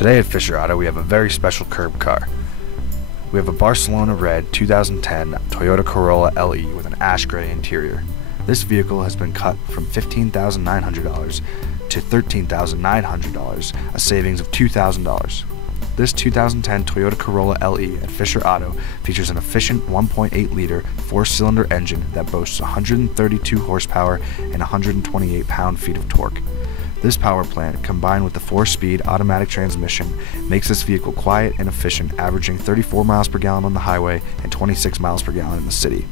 Today at Fisher Auto we have a very special curb car. We have a Barcelona Red 2010 Toyota Corolla LE with an ash gray interior. This vehicle has been cut from $15,900 to $13,900, a savings of $2,000. This 2010 Toyota Corolla LE at Fisher Auto features an efficient 1.8-liter four-cylinder engine that boasts 132 horsepower and 128 pound-feet of torque. This power plant, combined with the 4-speed automatic transmission, makes this vehicle quiet and efficient, averaging 34 miles per gallon on the highway and 26 miles per gallon in the city.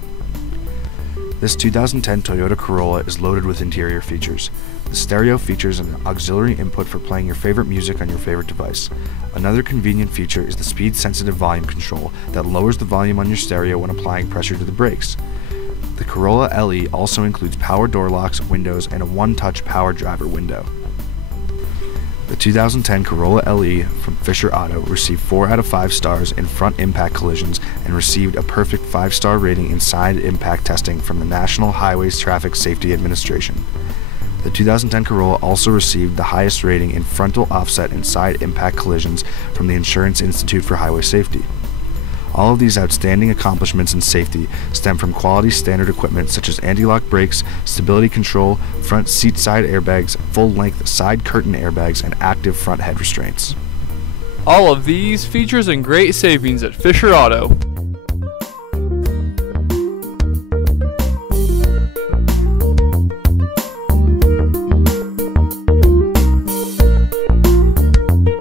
This 2010 Toyota Corolla is loaded with interior features. The stereo features an auxiliary input for playing your favorite music on your favorite device. Another convenient feature is the speed-sensitive volume control that lowers the volume on your stereo when applying pressure to the brakes. The Corolla LE also includes power door locks, windows, and a one-touch power driver window. The 2010 Corolla LE from Fisher Auto received 4 out of 5 stars in front impact collisions and received a perfect 5-star rating in side impact testing from the National Highways Traffic Safety Administration. The 2010 Corolla also received the highest rating in frontal offset and side impact collisions from the Insurance Institute for Highway Safety. All of these outstanding accomplishments in safety stem from quality standard equipment such as anti-lock brakes, stability control, front seat side airbags, full-length side curtain airbags, and active front head restraints. All of these features and great savings at Fisher Auto.